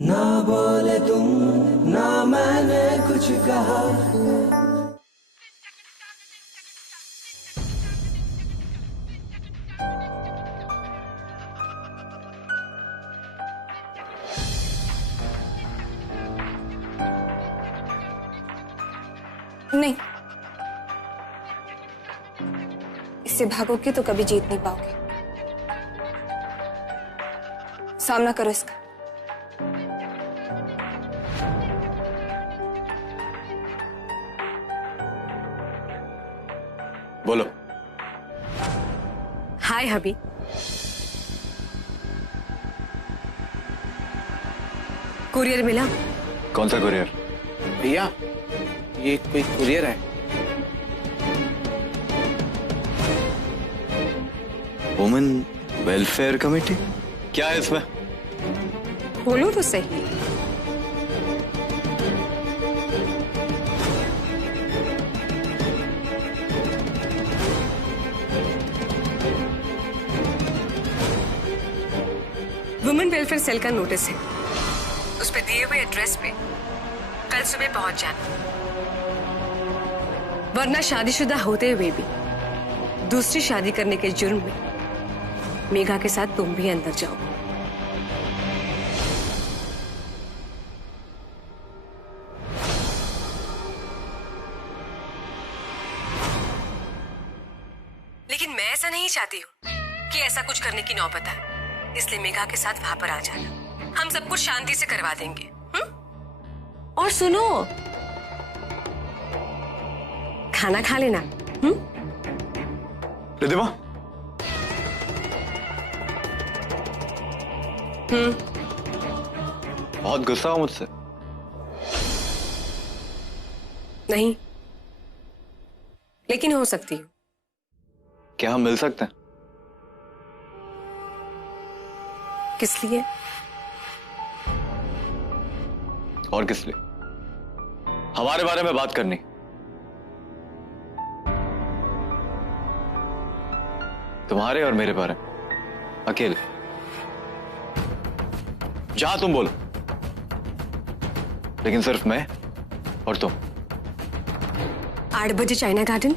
ना बोले तुम, ना मैंने कुछ कहा। नहीं, इससे भागोगे तो कभी जीत नहीं पाओगे। सामना करो इसका। बोलो। हाय हबी। कुरियर मिला? कौन सा कुरियर? भैया ये कोई कुरियर है। Women welfare committee? क्या है इसमें? बोलो तो सही। वुमेन वेलफेयर सेल का नोटिस है। उस पे दिए हुए एड्रेस पे कल सुबह पहुंच जाना, वरना शादीशुदा होते हुए भी दूसरी शादी करने के जुर्म में मेघा के साथ तुम भी अंदर जाओ। लेकिन मैं ऐसा नहीं चाहती हूँ कि ऐसा कुछ करने की नौबत आए, इसलिए मेघा के साथ वहां पर आ जाना। हम सब कुछ शांति से करवा देंगे। और सुनो, खाना खा लेना। रिद्धिमा? बहुत गुस्सा हो मुझसे? नहीं, लेकिन हो सकती हूँ। क्या हम मिल सकते हैं? किस लिए? और किस लिए? हमारे बारे में बात करनी। तुम्हारे और मेरे बारे में अकेले। जहां तुम बोलो, लेकिन सिर्फ मैं और तुम। 8 बजे चाइना गार्डन।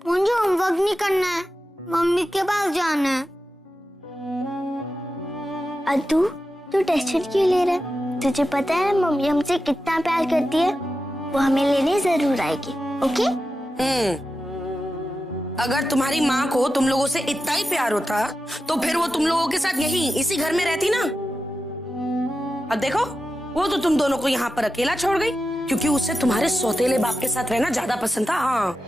मुझे होमवर्क नहीं करना है, मम्मी के पास जाना है। अद्दू, तू टेंशन क्यों ले रहा है? तुझे पता है मम्मी हमसे कितना प्यार करती है। वो हमें लेने जरूर आएगी, ओके? अगर तुम्हारी माँ को तुम लोगों से इतना ही प्यार होता तो फिर वो तुम लोगों के साथ यही इसी घर में रहती ना। अब देखो, वो तो तुम दोनों को यहाँ पर अकेला छोड़ गई क्योंकि उसे तुम्हारे सौतेले बाप के साथ रहना ज्यादा पसंद था। हाँ,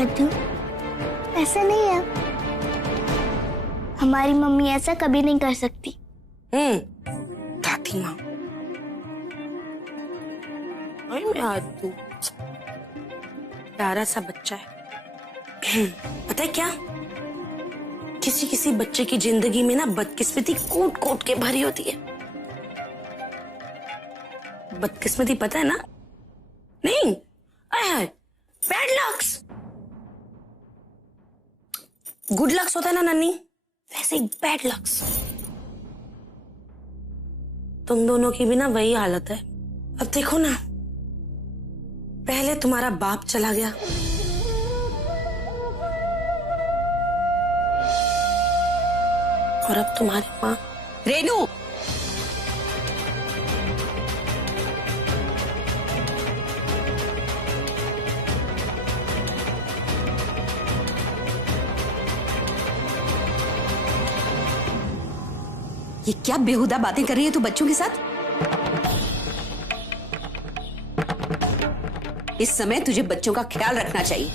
अद्दू, ऐसा नहीं है। हमारी मम्मी ऐसा कभी नहीं कर सकती। दादी माँ। मैं अद्दू प्यारा सा बच्चा है। पता है क्या, किसी किसी बच्चे की जिंदगी में ना बदकिस्मती कूट कूट के भरी होती है। बदकिस्मती पता है ना? नहीं, बैड लक्स। गुड लक्स होता है ना नन्नी, वैसे ही बैड लक्स। तुम दोनों की भी ना वही हालत है। अब देखो ना, पहले तुम्हारा बाप चला गया, और अब तुम्हारी माँ। रेनू, ये क्या बेहुदा बातें कर रही है तू बच्चों के साथ? इस समय तुझे बच्चों का ख्याल रखना चाहिए,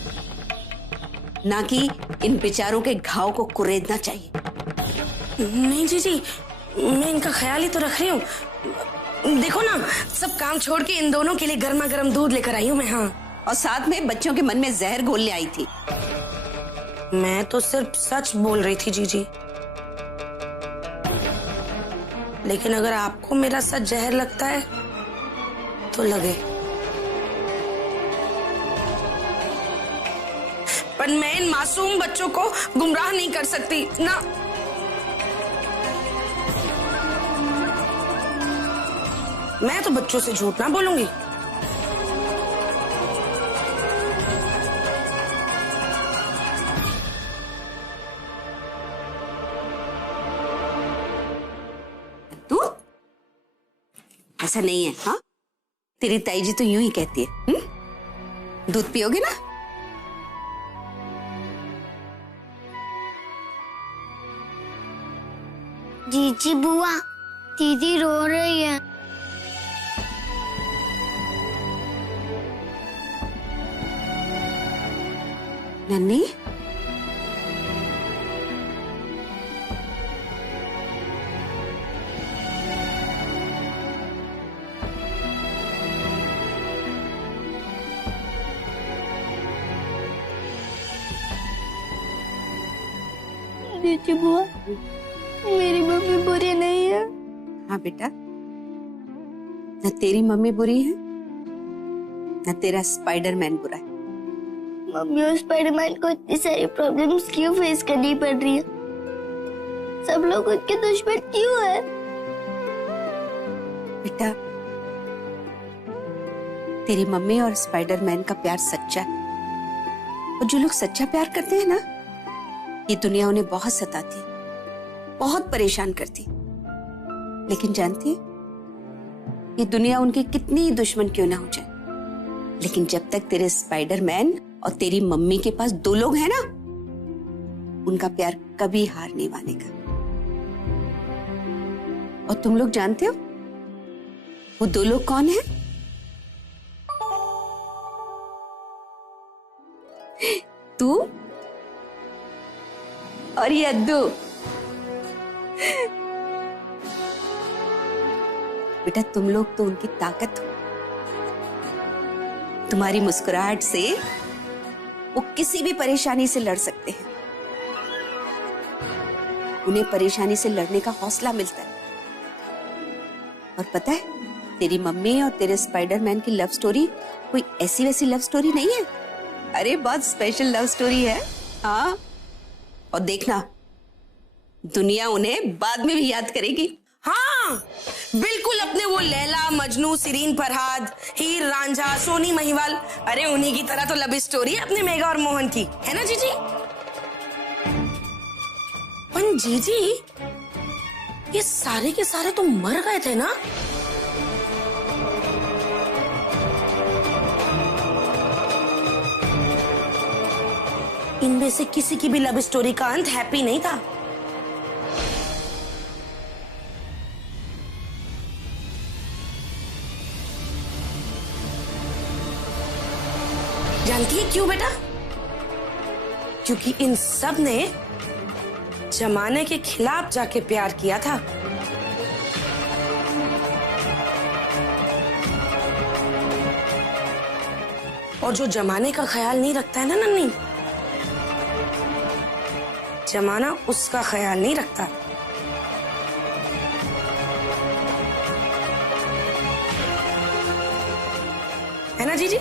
ना कि इन बेचारों के घाव को कुरेदना चाहिए। नहीं जीजी, मैं इनका ख्याल ही तो रख रही हूँ। देखो ना, सब काम छोड़ के इन दोनों के लिए गर्मा गर्म दूध लेकर आई हूँ मैं। हाँ, और साथ में बच्चों के मन में जहर घोलने आई थी। मैं तो सिर्फ सच बोल रही थी जीजी। लेकिन अगर आपको मेरा सच जहर लगता है तो लगे, पर मैं इन मासूम बच्चों को गुमराह नहीं कर सकती ना। मैं तो बच्चों से झूठ ना बोलूंगी। तू ऐसा नहीं है। हाँ, तेरी ताई जी तो यूं ही कहती है। दूध पियोगे ना? जीजी बुआ, दीदी रो रही है। नन्ही, दीदी बुआ, मेरी मम्मी बुरी नहीं है। हाँ बेटा, न तेरी मम्मी बुरी है न तेरा स्पाइडरमैन बुरा है। मम्मी और स्पाइडरमैन को इतनी सारी प्रॉब्लम्स क्यों फेस करनी पड़ रही है? सब लोग उनके दुश्मन क्यों है? बेटा, तेरी मम्मी और स्पाइडरमैन का प्यार सच्चा है। और जो लोग सच्चा प्यार करते हैं ना, ये दुनिया उन्हें बहुत सताती, बहुत परेशान करती। लेकिन जानती है, ये दुनिया उनकी कितनी ही दुश्मन क्यों ना हो जाए, लेकिन जब तक तेरे स्पाइडरमैन और तेरी मम्मी के पास दो लोग हैं ना, उनका प्यार कभी हार नहीं मानेगा। और तुम लोग जानते हो वो दो लोग कौन हैं? तू और ये अद्दू। बेटा, तुम लोग तो उनकी ताकत हो। तुम्हारी मुस्कुराहट से वो किसी भी परेशानी से लड़ सकते हैं। उन्हें परेशानी से लड़ने का हौसला मिलता है। और पता है, तेरी मम्मी और तेरे स्पाइडरमैन की लव स्टोरी कोई ऐसी वैसी लव स्टोरी नहीं है। अरे बहुत स्पेशल लव स्टोरी है। हाँ, और देखना, दुनिया उन्हें बाद में भी याद करेगी। हाँ, बिल्कुल अपने वो लैला मजनू, सिरीन फरहाद, हीर रांझा, सोनी महिवाल, अरे उन्हीं की तरह तो लव स्टोरी है अपने मेघा और मोहन की, है ना जीजी? पर जीजी, ये सारे के सारे तो मर गए थे ना? इनमें से किसी की भी लव स्टोरी का अंत हैप्पी नहीं था। जानती है क्यों बेटा? क्योंकि इन सब ने जमाने के खिलाफ जाके प्यार किया था। और जो जमाने का ख्याल नहीं रखता है ना नन्ही, जमाना उसका ख्याल नहीं रखता। है ना जीजी?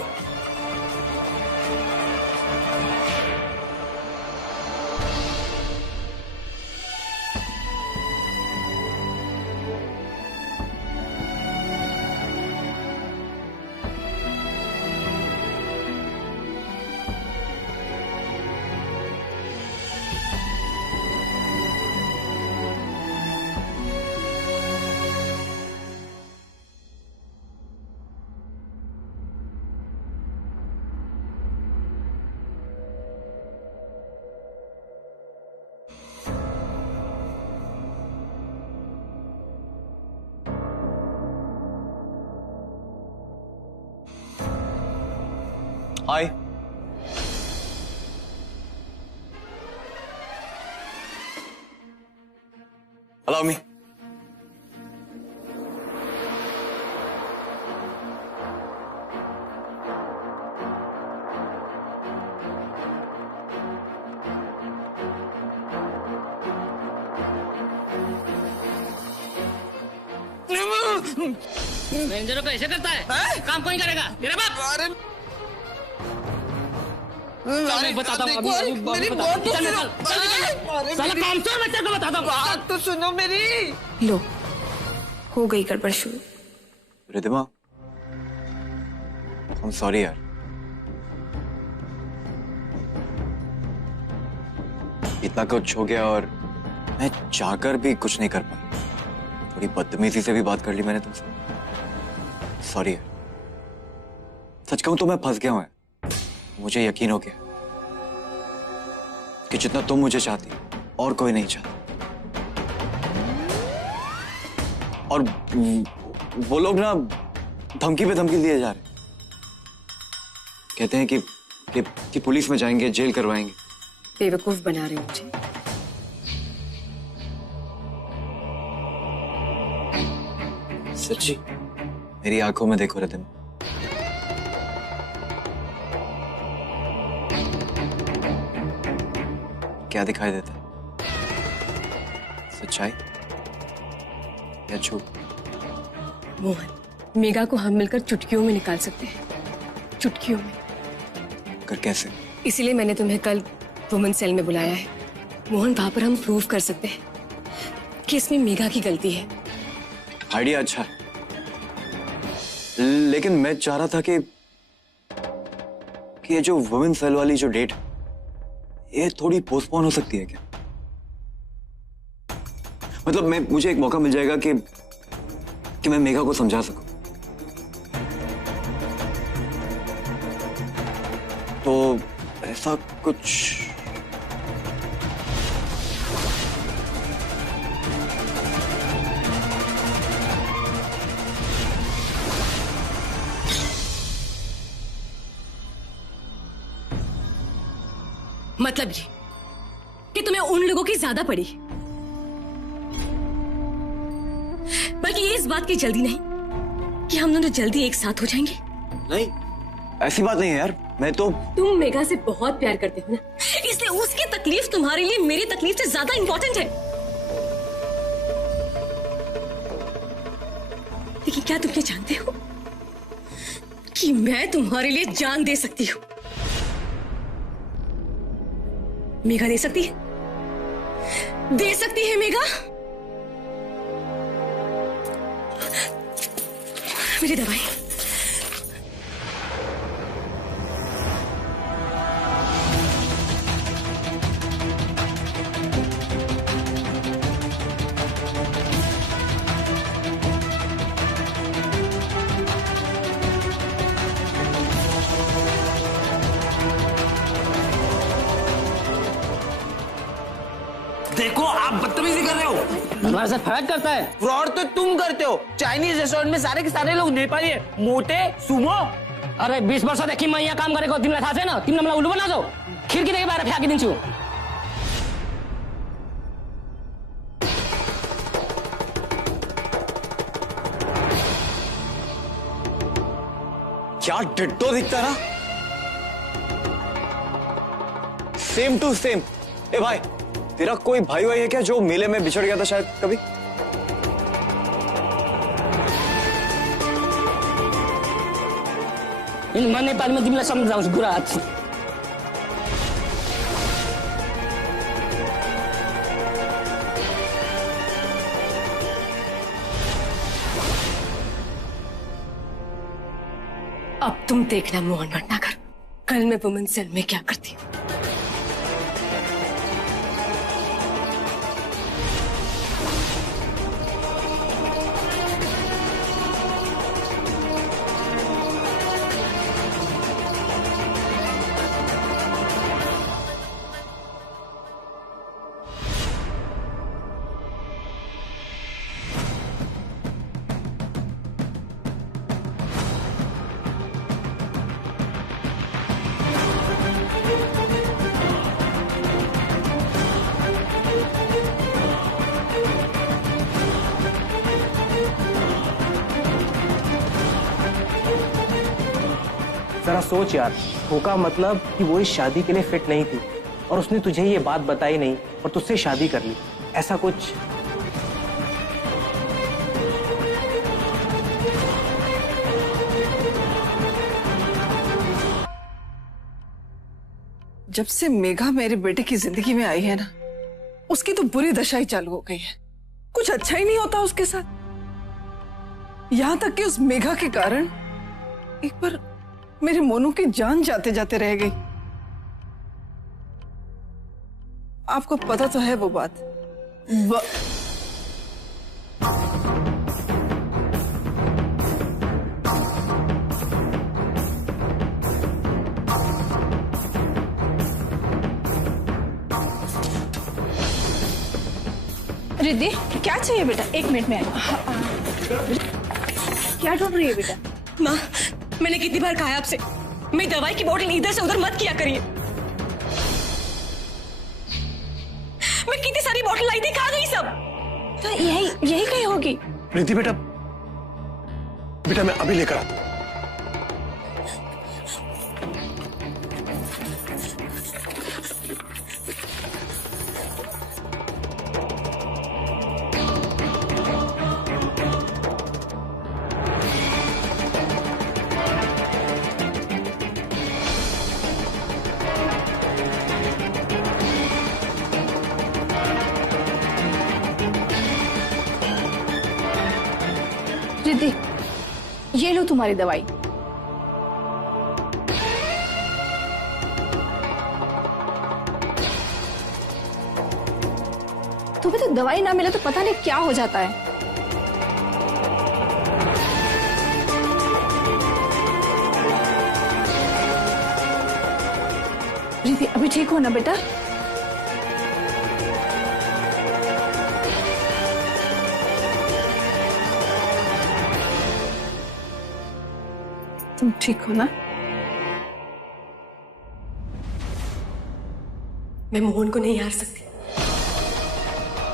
हाय। Allow me. मैनेजर को ऐसे करता है? काम कौन करेगा? तेरा बाप। अरे मैं बताता हूँ अभी मेरी बात तो सुनो। साला काम चोर बच्चे को बताता हूँ। बात तो सुनो मेरी। लो, हो गई गड़बड़ शुरू। रिद्धिमा, I'm sorry यार। इतना कुछ हो गया और मैं चाहकर भी कुछ नहीं कर पाया। थोड़ी बदतमीजी से भी बात कर ली मैंने तुमसे। सॉरी यार। सच कहूं तो मैं फंस गया हूं। मुझे यकीन हो गया कि जितना तुम मुझे चाहती और कोई नहीं चाहता। और वो लोग ना धमकी पे धमकी दिए जा रहे, कहते हैं कि पुलिस में जाएंगे, जेल करवाएंगे। बेवकूफ बना रहे हो मुझे। सच्ची मेरी आंखों में देखो रिद्धिमा, क्या दिखाई देता है? सच्चाई या झूठ? मोहन, मेघा को हम मिलकर चुटकियों में निकाल सकते हैं, चुटकियों में। कर कैसे? इसीलिए मैंने तुम्हें कल वुमेन सेल में बुलाया है। मोहन, वहां पर हम प्रूव कर सकते हैं कि इसमें मेघा की गलती है। आइडिया अच्छा है, लेकिन मैं चाह रहा था कि ये जो वुमेन सेल वाली जो डेट ये थोड़ी पोस्टपोन हो सकती है क्या? मतलब मुझे एक मौका मिल जाएगा कि मैं मेघा को समझा सकूं। तो ऐसा कुछ मतलब ये कि तुम्हें उन लोगों की ज्यादा पड़ी, बल्कि ये इस बात की जल्दी नहीं कि हम दोनों जल्दी एक साथ हो जाएंगे। नहीं, ऐसी बात नहीं है यार। मैं तो तुम मेघा से बहुत प्यार करते हो ना, इसलिए उसकी तकलीफ तुम्हारे लिए मेरी तकलीफ से ज्यादा इंपॉर्टेंट है। लेकिन क्या तुम ये जानते हो कि मैं तुम्हारे लिए जान दे सकती हूँ? मेघा दे सकती है, दे सकती है मेघा। मेरी दवाई। देखो, आप बदतमीजी कर रहे हो। तुम्हारे साथ फ्रॉड करता है। फ्रॉड तो तुम करते हो। चाइनीज रेस्टोरेंट में सारे के सारे लोग नेपाली है, मोटे सुमो। अरे 20 वर्ष देखी मैं यहाँ काम करेको तिमीलाई थाहा छैन? तिमीलाई मलाई उल्लु बनाउँछौ। खिड्कीदेखि बाहिर फ्याँकिदिन्छु। क्या डिट्टो दिखता ना, सेम टू सेम। ए भाई, तेरा कोई भाई है क्या जो मेले में बिछड़ गया था शायद कभी? म नेपालीमा तिमीलाई सम्झाउँछु कुरा। अब तुम देखना मोहन भटनागर, कल मैं वुमेन सेल में क्या करती हूँ। जरा सोच यार, धोखा मतलब कि वो इस शादी के लिए फिट नहीं थी और उसने तुझे ये बात बताई नहीं और तुझसे शादी कर ली, ऐसा कुछ। जब से मेघा मेरे बेटे की जिंदगी में आई है ना, उसकी तो बुरी दशा ही चालू हो गई है। कुछ अच्छा ही नहीं होता उसके साथ। यहां तक कि उस मेघा के कारण एक बार मेरे मोनू की जान जाते जाते रह गई। आपको पता तो है वो बात। रिद्धि, क्या चाहिए बेटा? 1 मिनट में आई। क्या ढूंढ रही है बेटा? माँ, मैंने कितनी बार कहा है आपसे, मेरी दवाई की बोतल इधर से उधर मत किया करिए। मैं कितनी सारी बोतल लाई थी, खा गई सब। तो यही कहीं होगी। रिद्धि बेटा, मैं अभी लेकर आता हूं। रिद्धि, ये लो तुम्हारी दवाई। तुम्हें तो दवाई ना मिले तो पता नहीं क्या हो जाता है। रिद्धि, अभी ठीक हो ना बेटा? तुम ठीक हो ना? मैं मोहन को नहीं हार सकती,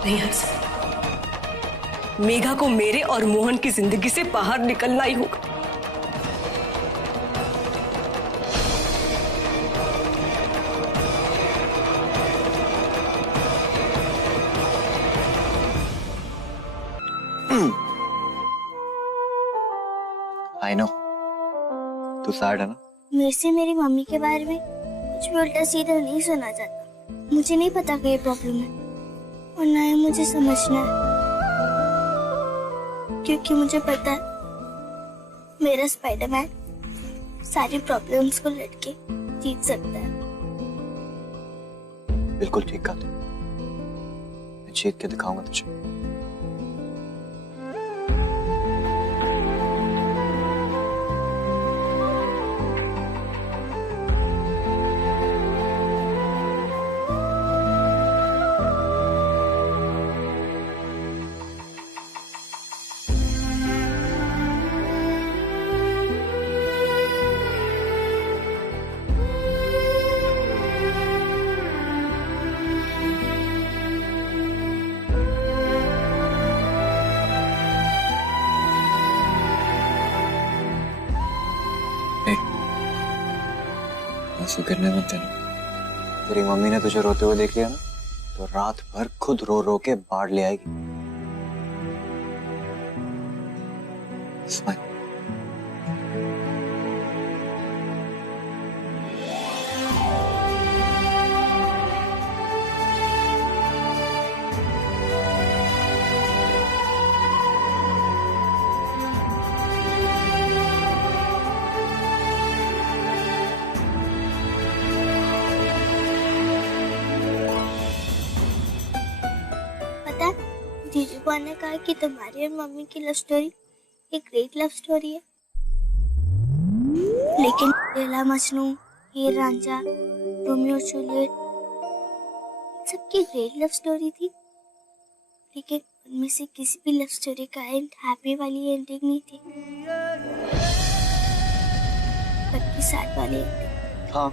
नहीं हार सकती। मेघा को मेरे और मोहन की जिंदगी से बाहर निकलना ही होगा। आई नो, तू सैड है ना? मेरे से मेरी मम्मी के बारे में कुछ भी उल्टा सीधा नहीं सुना जाता। मुझे नहीं पता कि ये प्रॉब्लम है और ना ही मुझे समझना है, क्योंकि मुझे पता है मेरा स्पाइडरमैन सारी प्रॉब्लम्स को लड़के जीत सकता है। बिल्कुल ठीक कहा तू। मैं जीत के दिखाऊंगा तुझे। आंसू गिरने मत देना। तेरी मम्मी ने तुझे रोते हुए देख लिया ना, तो रात भर खुद रो रो के बाढ़ ले आएगी। स्माइल। जीजू बुआ ने कहा कि तुम्हारी और मम्मी की लव स्टोरी एक ग्रेट लव स्टोरी है, लेकिन लैला मजनू, हीर रांझा, रोमियो और जूलियट सबकी ग्रेट लव स्टोरी थी, लेकिन उनमें से किसी भी लव स्टोरी का एंड हैप्पी वाली एंडिंग नहीं थी, बल्कि सैड वाली एंडिंग। हाँ,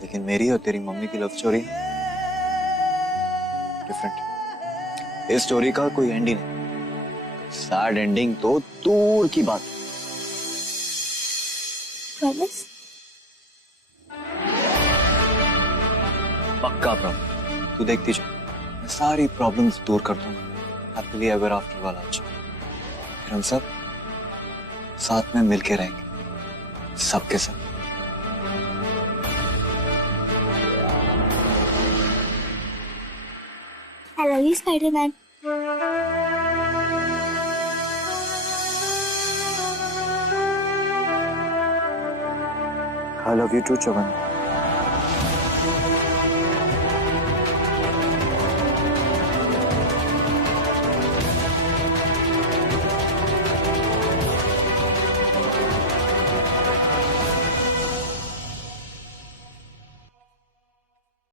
लेकिन मेरी और तेरी मम्मी की लव स्टोरी डिफरेंट। इस स्टोरी का कोई एंड ही नहीं। सैड एंडिंग तो दूर की बात। प्रॉमिस? पक्का प्रॉमिस। तू देखती जा, मैं सारी प्रॉब्लम्स दूर कर दूंगा। हैप्पीली एवर आफ्टर वाला अच्छा। फिर हम सब साथ में मिलके रहेंगे, सबके साथ। You Spiderman. I love you too, Chaman.